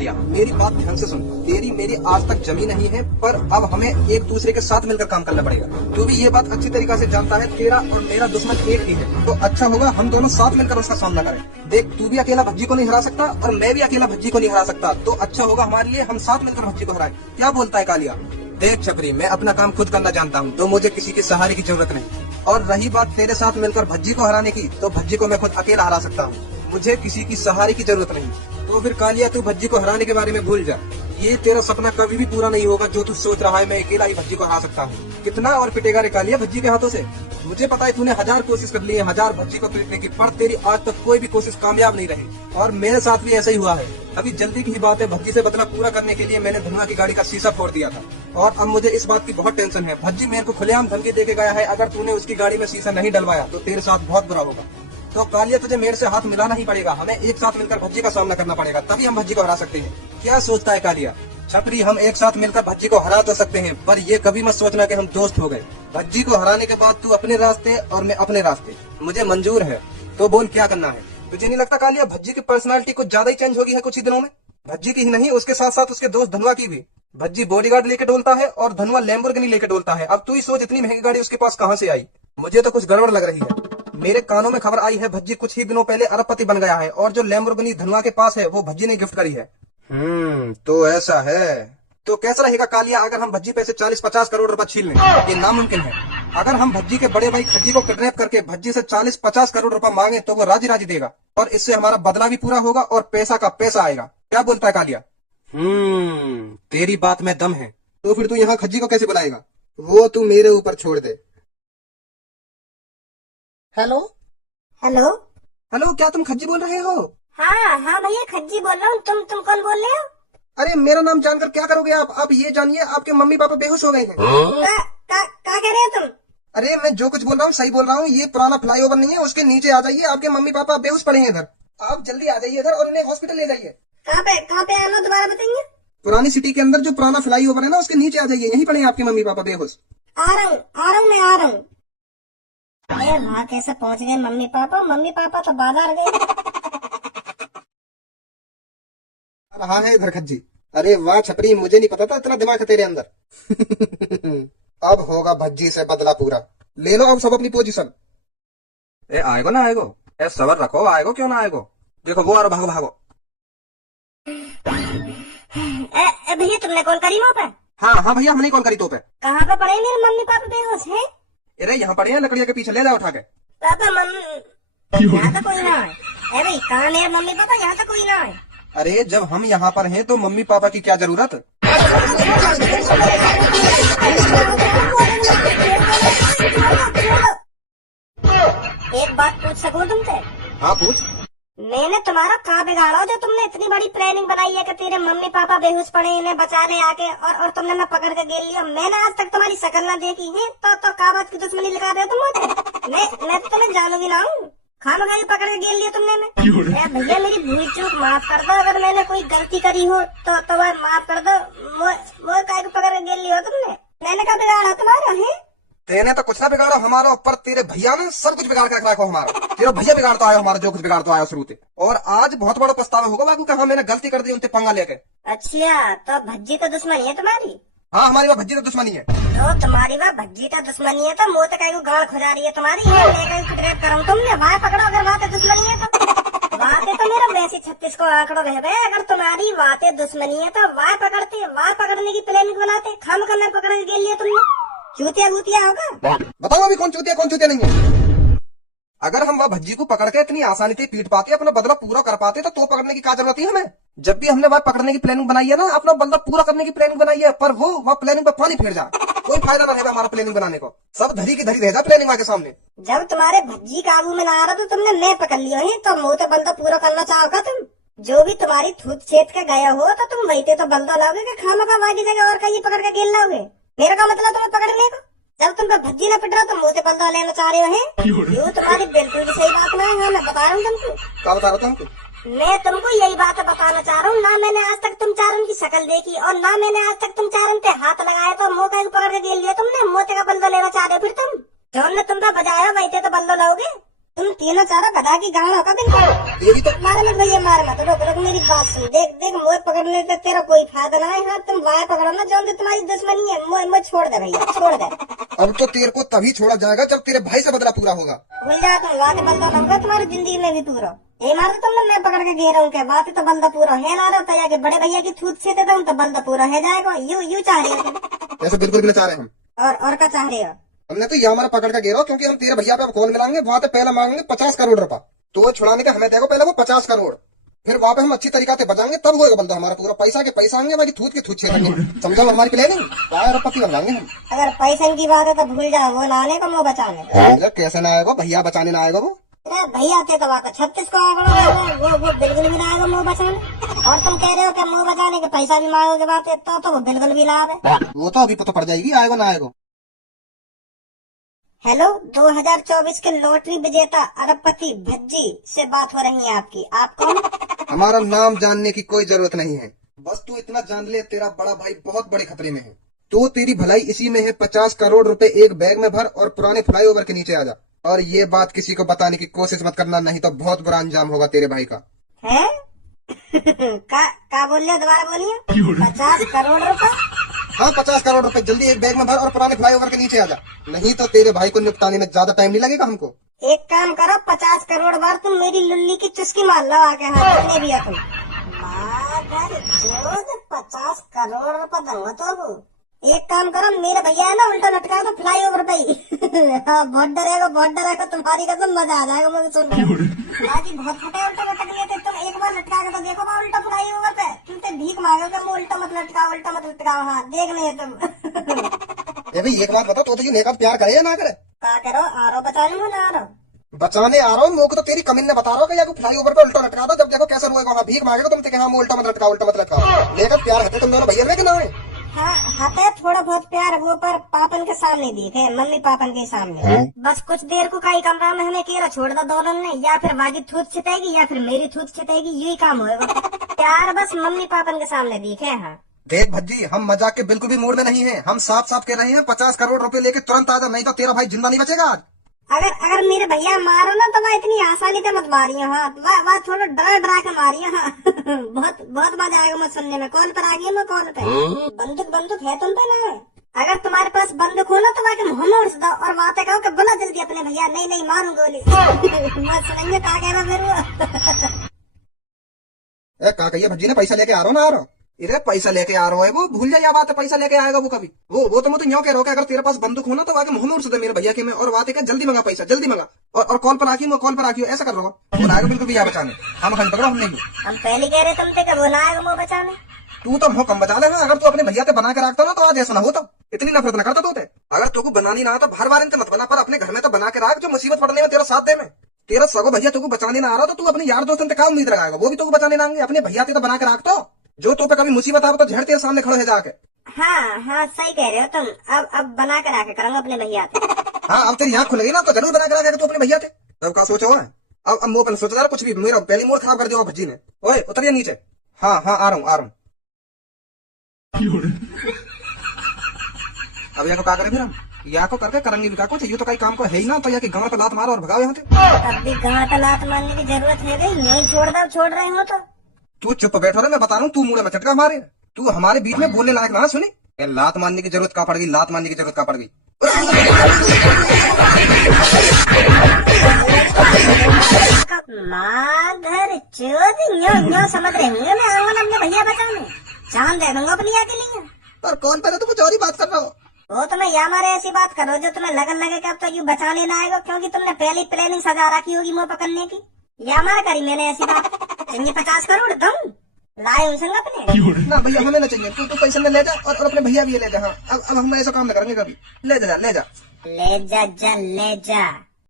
कालिया, मेरी बात ध्यान से सुन। तेरी मेरी आज तक जमी नहीं है, पर अब हमें एक दूसरे के साथ मिलकर काम करना पड़ेगा। तू भी ये बात अच्छी तरीके से जानता है, तेरा और मेरा दुश्मन एक ही है। तो अच्छा होगा हम दोनों साथ मिलकर उसका सामना करें। देख, तू भी अकेला भज्जी को नहीं हरा सकता और मैं भी अकेला भज्जी को नहीं हरा सकता। तो अच्छा होगा हमारे लिए हम साथ मिलकर भज्जी को हराएं। क्या बोलता है कालिया? देख छपरी, मैं अपना काम खुद करना जानता हूँ, तो मुझे किसी की सहारे की जरूरत नहीं। और रही बात तेरे साथ मिलकर भज्जी को हराने की, तो भज्जी को मैं खुद अकेला हरा सकता हूँ। मुझे किसी की सहारे की जरूरत नहीं। तो फिर कालिया, तू भज्जी को हराने के बारे में भूल जा। ये तेरा सपना कभी भी पूरा नहीं होगा जो तू सोच रहा है मैं अकेला ही भज्जी को हरा सकता हूँ। कितना और पिटेगा रे कालिया भज्जी के हाथों से? मुझे पता है तूने 1000 कोशिश कर ली है, 1000 भज्जी को पीटने की, पर तेरी आज तक कोई भी कोशिश कामयाब नहीं रही। और मेरे साथ भी ऐसा ही हुआ है। अभी जल्दी की ही बात है, भज्जी से बदला पूरा करने के लिए मैंने धनुआ की गाड़ी का शीशा फोड़ दिया था। और अब मुझे इस बात की बहुत टेंशन है। भज्जी मेरे को खुलेआम धमकी दे के गया है, अगर तूने उसकी गाड़ी में शीशा नहीं डलवाया तो तेरे साथ बहुत बुरा होगा। तो कालिया, तुझे मेरे से हाथ मिलाना ही पड़ेगा। हमें एक साथ मिलकर भज्जी का सामना करना पड़ेगा, तभी हम भज्जी को हरा सकते हैं। क्या सोचता है कालिया? छपरी, हम एक साथ मिलकर भज्जी को हरा तो सकते हैं, पर ये कभी मत सोचना कि हम दोस्त हो गए। भज्जी को हराने के बाद तू अपने रास्ते और मैं अपने रास्ते, मुझे मंजूर है। तो बोल क्या करना है? तुझे नहीं लगता कालिया भज्जी की पर्सनालिटी कुछ ज्यादा ही चेंज होगी है कुछ ही दिनों में? भज्जी की ही नहीं, उसके साथ साथ उसके दोस्त धनुआ की भी। भज्जी बॉडीगार्ड लेके डोलता है और धनुआ लैम्बोर्गिनी लेके डोलता है। अब तू ही सोच, इतनी महंगी गाड़ी उसके पास कहाँ से आई? मुझे तो कुछ गड़बड़ लग रही है। मेरे कानों में खबर आई है भज्जी कुछ ही दिनों पहले अरबपति बन गया है, और जो लैम्बोर्गिनी धनुआ के पास है वो भज्जी ने गिफ्ट करी है। तो ऐसा है। तो कैसा रहेगा कालिया अगर हम भज्जी पे से 40-50 करोड़ रुपए छीन लें? ये नामुमकिन है। अगर हम भज्जी के बड़े भाई खज्जी को किडनैप करके भज्जी से 40-50 करोड़ रुपए मांगे तो वो राजी राजी देगा, और इससे हमारा बदला भी पूरा होगा और पैसा का पैसा आएगा। क्या बोलता है कालिया? तेरी बात में दम है। तो फिर तू यहाँ खज्जी को कैसे बुलाएगा? वो तू मेरे ऊपर छोड़ दे। Hello hello. हेलो, क्या तुम खज्जी बोल रहे हो? हाँ हाँ भैया, खज्जी बोल रहा हूँ। तुम कौन बोल रहे हो? अरे मेरा नाम जानकर क्या करोगे आप ये जानिए आपके मम्मी पापा बेहोश हो गए हैं। क्या कह रहे हो तुम? अरे मैं जो कुछ बोल रहा हूँ सही बोल रहा हूँ। ये पुराना फ्लाईओवर नहीं है, उसके नीचे आ जाइए, आपके मम्मी पापा बेहोश पड़े हैं इधर। आप जल्दी आ जाइए इधर और इन्हें हॉस्पिटल ले जाइए। कहाँ पे आना, दोबारा बताएंगे? पुरानी सिटी के अंदर जो पुराना फ्लाईओवर है ना, उसके नीचे आ जाइए, यहीं पड़े हैं आपके मम्मी पापा बेहोश। आ रहा हूँ मैं आ रहा हूँ। अरे वहाँ कैसे पहुँच गए मम्मी पापा? मम्मी पापा तो बाजार गए। रहा है इधर खज्जी। अरे वाह छपरी, मुझे नहीं पता था इतना दिमाग है तेरे अंदर। अब होगा भज्जी से बदला पूरा। ले लो अब सब अपनी पोजीशन। ए आएगो ना आएगो? ए सबर रखो, आएगो क्यों ना आएगो? देखो वो आ रहा, भागो भागो। भैया तुमने कॉल करी वहाँ पे? हाँ भैया, हमने कॉल करी तो पे। कहाँ पे पड़े मेरे मम्मी पापा बेहोश है? अरे यहाँ पड़े हैं लकड़िया के पीछे, ले जाओ उठा के। पापा मम्मी यहाँ तो कोई ना है। अरे भाई कहाँ मेरे मम्मी पापा? यहाँ तो कोई ना है। अरे जब हम यहाँ पर हैं तो मम्मी पापा की क्या जरूरत? एक बात पूछ सकूं तुमसे? हाँ पूछ। मैंने तुम्हारा कहाँ बिगाड़ा जो तुमने इतनी बड़ी प्लानिंग बनाई है कि तेरे मम्मी पापा बेहोश पड़े, इन्हें बचाने आके और तुमने मैं पकड़ के गेल लिया। मैंने आज तक तुम्हारी शक्ल ना देखी है, तो क्या बात की दुश्मनी लगा रहे हो तुम मुझे? मैं तो तुम्हें जानूंगी ना हूँ। खामखा के पकड़ के गेल लिया तुमने मैं। भैया मेरी भूल चूक माफ कर दो, अगर मैंने कोई गलती करी हो तो वह माफ कर दो। वो काय को पकड़ के गेल लिया हो तुमने? मैंने क्या बिगाड़ा तुम्हारा है? तेने तो कुछ ना बिगाड़ो हमारा, पर तेरे भैया ने सब कुछ बिगाड़ के रखा हमारा। तेरा भैया बिगाड़ तो आया हमारा, जो कुछ बिगाड़ तो आया शुरू से। और आज बहुत बड़ा पछतावा होगा बाबू, कहा मैंने गलती कर दी उनसे पंगा लेके। अच्छा, तो भज्जी तो दुश्मनी है तुम्हारी? हाँ हमारी वह भज्जी तो दुश्मनी है। तो तुम्हारी वह भज्जी तो दुश्मनी है, तो मुँह तक को गाड़ खुजा रही है तुम्हारी। किडनैप करूँ तुमने? वहाँ पकड़ो अगर वहाँ दुश्मनी है तो। वहाँ तो मेरा वैसे 36 को आंकड़ो रह गए। अगर तुम्हारी बातें दुश्मनी है तो वहाँ पकड़ते, वहाँ पकड़ने की प्लानिंग बनाते। खाम खाना पकड़ के गेल लिया तुमने। चूतिया होगा। बताओ अभी कौन चूतिया नहीं है? अगर हम वह भज्जी को पकड़ के इतनी आसानी से पीट पाते, अपना बदला पूरा कर पाते, तो पकड़ने की क्या जरूरत है हमें? जब भी हमने वह पकड़ने की प्लानिंग बनाई है ना, अपना बदला पूरा करने की प्लानिंग बनाई है, पर वो वह प्लानिंग पर पानी फेर जाए, कोई फायदा ना रहेगा हमारा प्लानिंग बनाने को। सब धरी की धरी रह जा प्लानिंग के सामने। जब तुम्हारे भज्जी काबू में ना आ रहा तो तुमने मैं पकड़ लिया है, तो मुँह तो बंदा पूरा करना चाहोगा तुम? जो भी तुम्हारी थूत छेद के गया हो तो तुम वही तो बंदा लाओगे कि खामखा वाली जगह और कहीं पकड़ के गेल लाओगे? मेरा का मतलब तुम्हें पकड़ने को? जब तुम पे भज्जी न पिट रहा तो मुँह से बंदा लेना चाह रहे हो? ये तुम्हारी बिल्कुल भी सही बात ना है। हाँ मैं बता रहा हूँ तुमको। क्या बता रहा था हमको? मैं तुमको यही बात बताना चाह रहा हूँ। ना मैंने आज तक तुम चारों की शक्ल देखी, और ना मैंने आज तक तुम चारों पे हाथ लगाया, तो मुँह का पकड़ के गेल लिया तुमने। मोते का बंदा लेना चाह रहे हो फिर तुम? जो हमने तुम पे बजाया वही तो बंदा लाओगे? तुम तीनों चारों गधा की गाँव हो कभी तेरी तो मार मत भैया, मार मत, रुक रुक मेरी बात सुन। देख देख, मोह पकड़ने से तेरा कोई फायदा ना है। हाँ तुम वाय पकड़ो ना, जो तुम्हारी दुश्मनी है। मोह छोड़ दे भैया, छोड़ दे। अब तो तेरे को तभी छोड़ा जाएगा जब तेरे भाई से बदला पूरा होगा। भूल जाओ तुम, वाद बंदा होगा तुम्हारी जिंदगी में भी पूरा। ये मार तुमने, मैं पकड़ के घेरा हूँ क्या? बात तो बंदा पूरा है ना रहा था, बड़े भैया की थूत से देता हूँ तो बंदा पूरा है जाएगा। यू चाह रहे हो तुम? ऐसे बिल्कुल भी नहीं चाह रहे हम। और क्या चाह रहे हो? हमने तो ये हमारा पकड़ के घेरा, क्योंकि हम तेरे भैया पे कॉल मिलाएंगे, वहाँ पे पहले मांगेंगे 50 करोड़ रुपया। तो वो छुड़ाने के हमें देगा पहले वो 50 करोड़, फिर वहाँ पे हम अच्छी तरीका से बचाएंगे, तब होगा बंदा हमारा पूरा। पैसा के पैसा आएंगे, बाकी थूत के थूत छेड़ेंगे। समझो हमारी प्लानिंग, पति बन जाएंगे हम। अगर पैसे की बात है तो भूल जाओ, वो ना आने को मुँह बचाने। कैसे ना आएगा भैया, बचाने ना आएगा वो। भैया आते तो बात 36 को आएगा, वो बिल्कुल भी ना आएगा मुँह बचाने। और तुम कह रहे हो कि मुँह बचाने के पैसा भी मांगोगे बात है, तो वो बिल्कुल भी ना आवे। वो तो अभी पता पड़ जाएगी आएगा ना आएगा। हेलो, 2024 के लॉटरी विजेता अरबपति भज्जी से बात हो रही है आपकी। आप कौन? हमारा नाम जानने की कोई जरूरत नहीं है, बस तू इतना जान ले, तेरा बड़ा भाई बहुत बड़े खतरे में है। तो तेरी भलाई इसी में है, 50 करोड़ रुपए एक बैग में भर और पुराने फ्लाईओवर के नीचे आ जा। और ये बात किसी को बताने की कोशिश मत करना, नहीं तो बहुत बुरा अंजाम होगा तेरे भाई का। है? का बोल रहे हो? दोबारा बोलिए। 50 करोड़ रुपए? हाँ 50 करोड़ रुपए जल्दी एक बैग में भर और पुराने फ्लाईओवर के नीचे आ जा, नहीं तो तेरे भाई को निपटाने में ज्यादा टाइम नहीं लगेगा हमको। एक काम करो, 50 करोड़ बार तुम मेरी लुल्ली की चुस्की मार लो आके, हाथ में भी है तुम। 50 करोड़ रुपए दूंगा तो। एक काम करो, मेरे भैया है ना, उल्टा लटका दो फ्लाईओवर पे ही। हाँ बहुत डरेगा तुम्हारी कसम, मजा आ जाएगा मुझे सुन के। बाकी बहुत फटे उल्टा लटक लिए थे तुम, एक बार लटका के तो देखो वहाँ उल्टा फ्लाईओवर पे। तुमसे भीख मांगोगे, मैं उल्टा मत लटकाओ। हाँ देख नहीं तुम। ये भाई एक बात बता, तो नेका प्यार करे या ना करे? क्या करो, आ रहा बचाने में ना आ रहा? बचाने आ रहा हूँ, मुझे तो तेरी कमीने बता रहा हूँ कि फ्लाईओवर पे उल्टा लटका दो, जब देखो कैसा रोएगा। वहाँ भीख मांगेगा तुमसे, हाँ उल्टा मत लटकाओ। लेकर प्यार है तुम दोनों भैया में कि ना है? हाँ है थोड़ा बहुत प्यार, वो पर पापन के सामने दिखे, मम्मी पापन के सामने। बस कुछ देर को कई कमरा में हमें केरा छोड़ दो दोनों ने, या फिर वागी थूत छिटेगी या फिर मेरी थूत छिटेगी, यही काम होगा। प्यार बस मम्मी पापन के सामने दिखे। हाँ देख भज्जी, हम मजाक के बिल्कुल भी मूड में नहीं है, हम साफ साफ कह रहे हैं 50 करोड़ रुपए लेके तुरंत आ जा, नहीं तो तेरा भाई जिंदा नहीं बचेगा आज। अगर मेरे भैया मारो ना तो वह इतनी आसानी से मत मारियो। हाँ वह थोड़ा डरा के मारियो। हाँ बहुत मजा आएगा मत सुनने में। कॉल पर आ गई मैं, कॉल पे। बंदूक है तुम पे ना? अगर तुम्हारे पास बंदूक हो ना तो वह मुँह में उड़ दो और बातें कहो कि बोला जल्दी अपने भैया। नहीं मारू गोली। मत सुनेंगे कहा गया फिर वो। का कहिए भज्जी ने पैसा लेके आ रहा हूँ ना आ रहा हूँ। इधर पैसा लेके आ रहा है वो, भूल जाए बात है, पैसा लेके आएगा वो कभी। वो तो मैं तो यूँ कह रहा हूँ, अगर तेरे पास बंदूक हो ना तो आगे मुंह में उड़ सकते मेरे भैया के में, और बात है जल्दी मंगा पैसा, जल्दी मंगा। और कॉल पर आकी, कॉल पर आकी ऐसा कर रहा हूँ। वो आएगा बिल्कुल भैया बचाने, हम खंड पकड़ो हम नहीं। हम पहले कह रहे तुमसे कि वो ना आएगा मुँह बचाने। तू तो मुँह कम बचा लेना, अगर तू अपने भैया से बना के रखता ना तो आज ऐसा ना होता, इतनी नफरत न करता तू। अगर तू को बनानी ना आता हर बार इनसे मत बना, पर अपने घर में तो बना के रख, जो मुसीबत पड़ने में तेरा साथ दे में। तेरा सगो भैया तुमको बचाने ना आ रहा तो तू अपने यार दोस्तों से क्या उम्मीद लगाएगा? वो भी तुमको बचाने ना आएंगे, अपने भैया से तो बना के रख, तो जो तो पे कभी मुसीबत आवे तो झड़ तेरे सामने खड़े हो जाके। हाँ सही कह रहे हो तुम। अब बना के रखे करूंगा अपने भैया से। हाँ अब तेरी आँख खुल गई ना तो जरूर बना के रखेगा तू अपने भैया से। अब का सोचा हुआ है? अब मुँह पर सोचा कुछ भी, मेरा पहली मूड खराब कर दिया भज्जी ने। ओए उतरिए नीचे। हाँ आ रहा हूँ। अब या को क्या करे फिर हम? या को करके करेंगे भी कुछ, ये तो कई काम को है ही ना, तो या कि गांव पे लात मारो और भगाओ यहाँ से। अब भी गांव पे लात मारने की जरूरत है गई? नहीं छोड़ रहे हो तो तू चुप बैठो रे, मैं बता रहा हूँ, तू मुड़े में चटका मारे। तू हमारे बीच में बोलने लायक ना सुनी। लात मारने की जरूरत का पड़ गई, लात मारने की जरूरत का पड़ गई। माधर चोद न्यो समझ रहे होंगे। मैं आऊंगा अपने भैया बचाने, जान दे दूंगा अपनी के लिए। पर कौन पहले तो कुछ और ही बात कर रहा हो। वो तुम्हें या मारे ऐसी बात करो जो तुम्हें लगन लगे कि अब तो यू बचाने ना आएगा, क्योंकि तुमने पहली प्लानिंग सजा रखी होगी मुँह पकड़ने की। या मार करी मैंने ऐसी बात। चाहिए 50 करोड़ तुम लाए उन संग अपने ना भैया, हमें ना चाहिए। तू पैसे में ले जा और अपने भैया भी ले जा। हाँ अब हम ऐसा काम न करेंगे कभी। ले जा। ले जा।